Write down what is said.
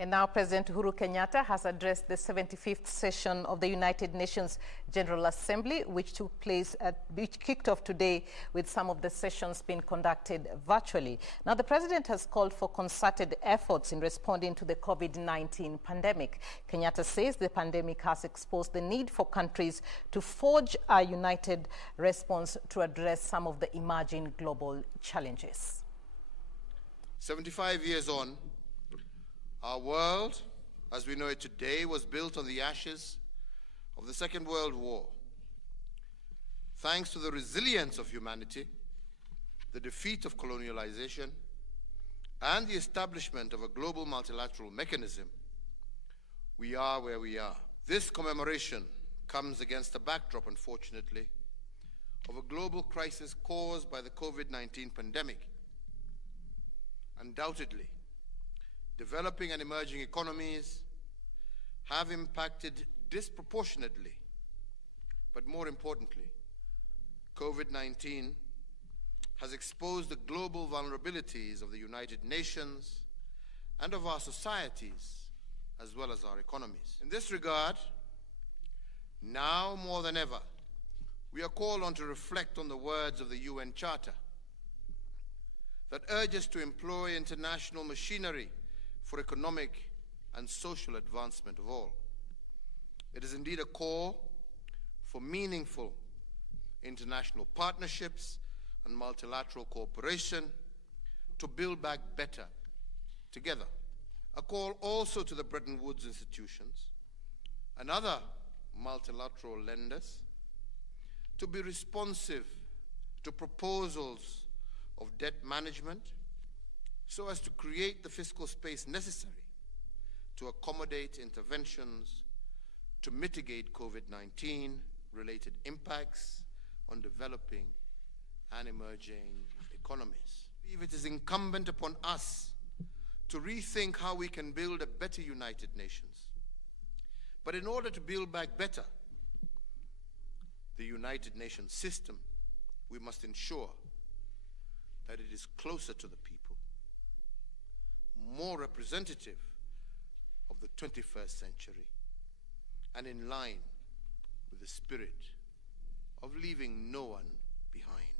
And now President Uhuru Kenyatta has addressed the 75th session of the United Nations General Assembly, which kicked off today with some of the sessions being conducted virtually. Now, the president has called for concerted efforts in responding to the COVID-19 pandemic. Kenyatta says the pandemic has exposed the need for countries to forge a united response to address some of the emerging global challenges. 75 years on, our world, as we know it today, was built on the ashes of the Second World War. Thanks to the resilience of humanity, the defeat of colonialization, and the establishment of a global multilateral mechanism, we are where we are. This commemoration comes against a backdrop, unfortunately, of a global crisis caused by the COVID-19 pandemic. Undoubtedly, developing and emerging economies have impacted disproportionately. But more importantly, COVID-19 has exposed the global vulnerabilities of the United Nations and of our societies, as well as our economies. In this regard, now more than ever, we are called on to reflect on the words of the UN Charter that urges to employ international machinery for economic and social advancement of all. It is indeed a call for meaningful international partnerships and multilateral cooperation to build back better together. A call also to the Bretton Woods institutions and other multilateral lenders to be responsive to proposals of debt management so as to create the fiscal space necessary to accommodate interventions to mitigate COVID-19 related impacts on developing and emerging economies. I believe it is incumbent upon us to rethink how we can build a better United Nations. But in order to build back better the United Nations system, we must ensure that it is closer to the people, more representative of the 21st century, and in line with the spirit of leaving no one behind.